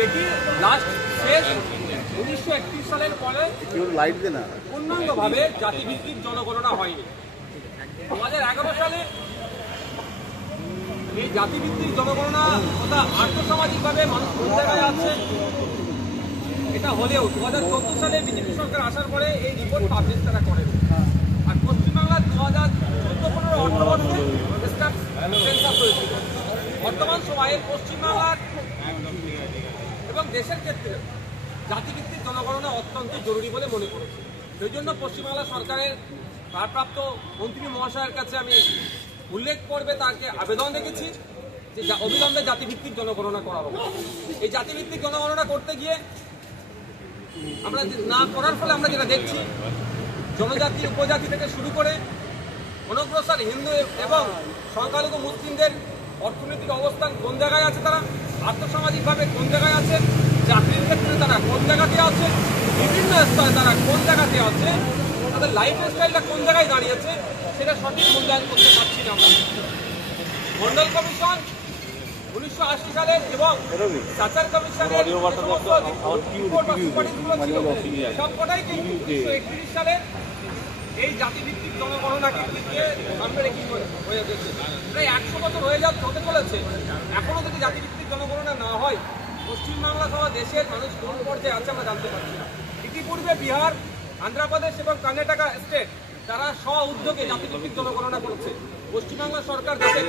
দেখি লাস্ট শেষ 1931 সালের পরে পূর্ণাঙ্গভাবে জাতিভিত্তিক জনগণনা হয়নি। 2011 সালে এই জাতিভিত্তিক জনগণনা তথা আর্থসামাজিকভাবে মানুষ কোন জায়গায় আছে এটা হলেও 2014 সালে বিজেপি সরকার আসার পরে এই রিপোর্ট পাবলিশ তারা করেন। আর পশ্চিমবাংলার 2014-15 অর্থবর্ষে সেন্সাস হয়েছিল। বর্তমান সময়ে পশ্চিমবাংলার এবং দেশের ক্ষেত্রে জাতিভিত্তিক জনগণনা অত্যন্ত জরুরি বলে মনে করেছি। সেই জন্য পশ্চিমবাংলা সরকারের ভারপ্রাপ্ত মন্ত্রী মহাশয়ের কাছে আমি উল্লেখ করবে তাকে আবেদন রেখেছি যে অবিলম্বে জাতিভিত্তিক জনগণনা করা হবে। এই জাতিভিত্তিক জনগণনা করতে গিয়ে আমরা না করার ফলে আমরা যেটা দেখছি, জনজাতি উপজাতি থেকে শুরু করে অনগ্রসর হিন্দু এবং সংখ্যালঘু মুসলিমদের অর্থনৈতিক অবস্থান কোন জায়গায় আছে, তারা আর্থসামাজিকভাবে কোন জায়গায় আছে, চাকরির ক্ষেত্রে তারা কোন জায়গাতে আছে, বিভিন্ন স্তরে তারা কোন জায়গাতে আছে, তাদের লাইফ স্টাইলটা কোন জায়গায় দাঁড়িয়েছে সেটা সঠিক মূল্যায়ন করতে পারছি না আমরা। মন্ডল কমিশন 1980 সালের এবং সাচার কমিশনের সবকটাই কিন্তু 1931 সালের এই জাতিভিত্তিক জনগণনাকে সামনে রেখে হয়ে গেছে। প্রায় 100 বছর হতে চলেছে, এখনো যদি জাতিভিত্তিক জনগণনা না হয় পশ্চিমবাংলা সহ দেশের মানুষ কোন পর্যায়ে আছে আমরা জানতে পারছি না। ইতিপূর্বে বিহার, আন্ধ্রপ্রদেশ এবং কর্ণাটকা স্টেট তারা স্ব উদ্যোগে জাতিভিত্তিক জনগণনা করেছে। পশ্চিমবাংলা সরকার দেশের